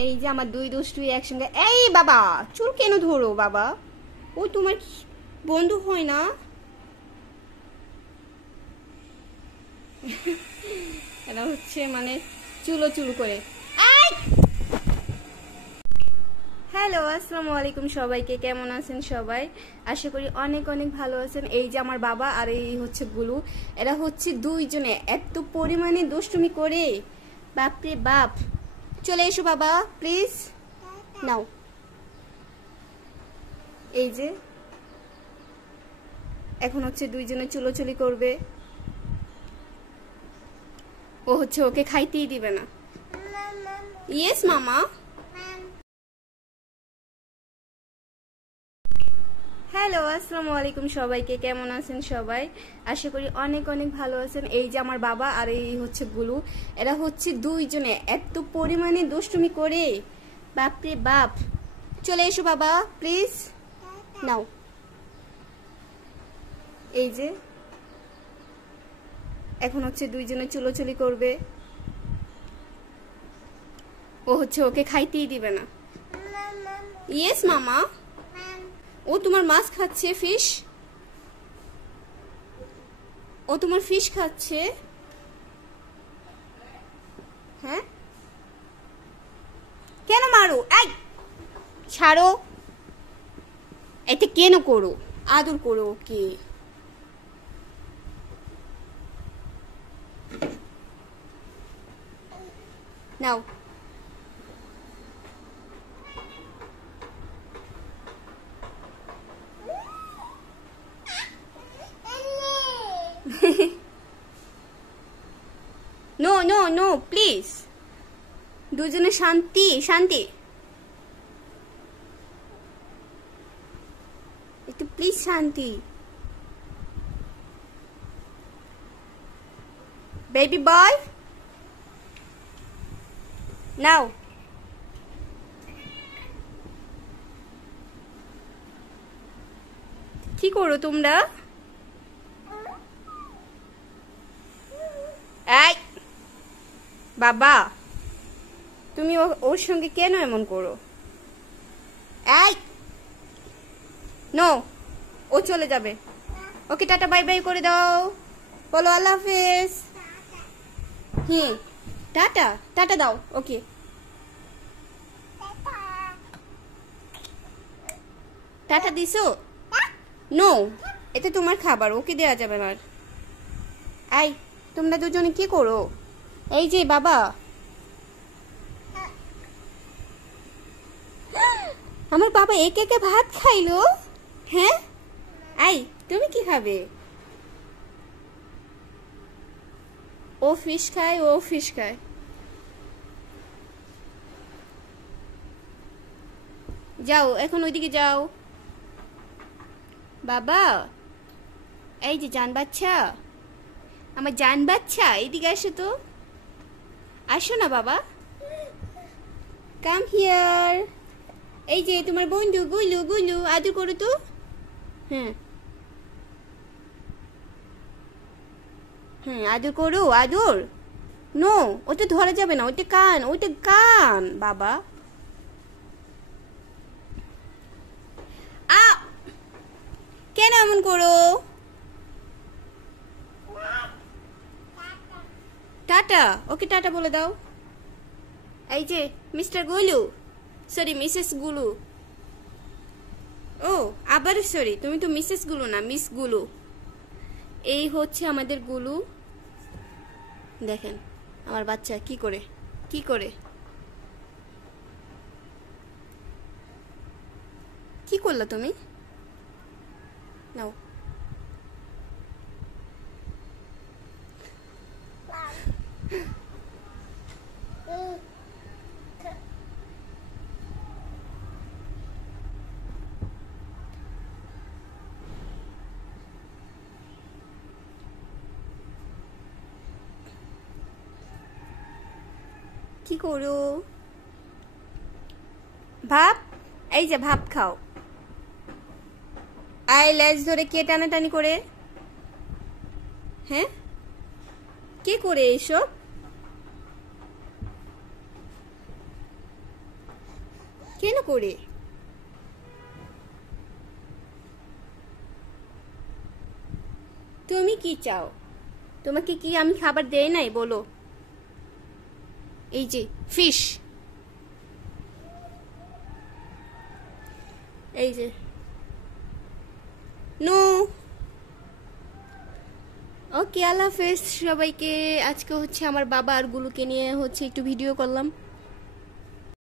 এই যে আমার দুই দুষ্টুই একসঙ্গে। এই বাবা, চুল কেন ধরো বাবা? ও তোমার বন্ধু হয় না? এটা হচ্ছে মানে চুলো চুলো করে। হ্যালো, আসসালামু আলাইকুম সবাইকে। কেমন আছেন সবাই? আশা করি অনেক অনেক ভালো আছেন। এই যে আমার বাবা আর এই হচ্ছে গুলু, এরা হচ্ছে দুইজনে এত পরিমাণে দুষ্টুমি করে, বাপরে বাপ। চলে এসো বাবা প্লিজ, নাও। এই যে এখন হচ্ছে দুইজনে চুলোচুলি করবে। ও হচ্ছে ওকে খাইতেই দিবে না। ইয়েস মামা। হ্যালো, আসসালামু আলাইকুম সবাইকে। কেমন আছেন সবাই? আশা করি অনেক অনেক ভালো আছেন। এই যে আমার বাবা আর এই হচ্ছে গুলু, এরা হচ্ছে দুইজনে এত পরিমাণে দুষ্টুমি করে, বাপরে বাপ। চলে এসো বাবা প্লিজ, নাও। এই যে এখন হচ্ছে দুইজনে চুলোচুলি করবে। ও হচ্ছে ওকে খাইতেই দিবে না। ইয়েস মামা। ও তোমার মাছ খাচ্ছে, ফিশ। ও তোমার ফিশ খাচ্ছে। হ্যাঁ, কেন মারো? এই ছাড়ো, এটা কেন করো? আদর করো ওকে। নাও। নো নো নো প্লিজ, দুজনে শান্তি শান্তি, একটু প্লিজ শান্তি। বেবি বয়, নাও। কি করো তোমরা? এই বাবা, তুমি ওর সঙ্গে কেন এমন করো? এই নো, ও চলে যাবে। ওকে টাটা বাই বাই করে দাও, বলো আল্লাহ হাফেজ। টাটা টাটা দাও ওকে। টাটা দিছো? নো, এটা তোমার খাবার, ওকে দেওয়া যাবে না। এই তোমরা দুজনে কি করো? এই যে বাবা, আমার বাবা একে একে ভাত খাইলো। হ্যাঁ, এই তুমি কি খাবে? ও ফিশ খায়, ও ফিশ খায়। যাও এখন ওইদিকে যাও। বাবা, এই যে জান বাচ্চা, আমার জান বাচ্চা, এইদিকে আসো তো। আসো না বাবা, কাম হিয়ার। এই যে তোমার বন্ধু গুলু, গুলু আদর করো তো। হ্যাঁ হ্যাঁ, আদর করো, আদর। নো, ওটা ধরা যাবে না, ওটা কান, ওটা কান বাবা। আ কেন এমন করো? টাটা, ওকে টাটা বলে দাও। এই যে মিস্টার গুলু, সরি মিসেস গুলু। ও আবার সরি, তুমি তো মিসেস গুলু না, মিস গুলু। এই হচ্ছে আমাদের গুলু। দেখেন আমার বাচ্চা কি করে কি করে, কি করলা তুমি? নাও। কি করো? ভাব, এই যে ভাব খাও। আই লেজ ধরে কে টানাটানি করে? হ্যাঁ, কে করে এইসব? কেন করে? তুমি কি চাও? তোমাকে কি আমি খাবার দেই নাই বলো? এই যে ফিশ, এই যে নো। ওকে, আল্লাহ হাফেজ সবাইকে। আজকে হচ্ছে আমার বাবা আর গুলুকে নিয়ে হচ্ছে একটু ভিডিও করলাম।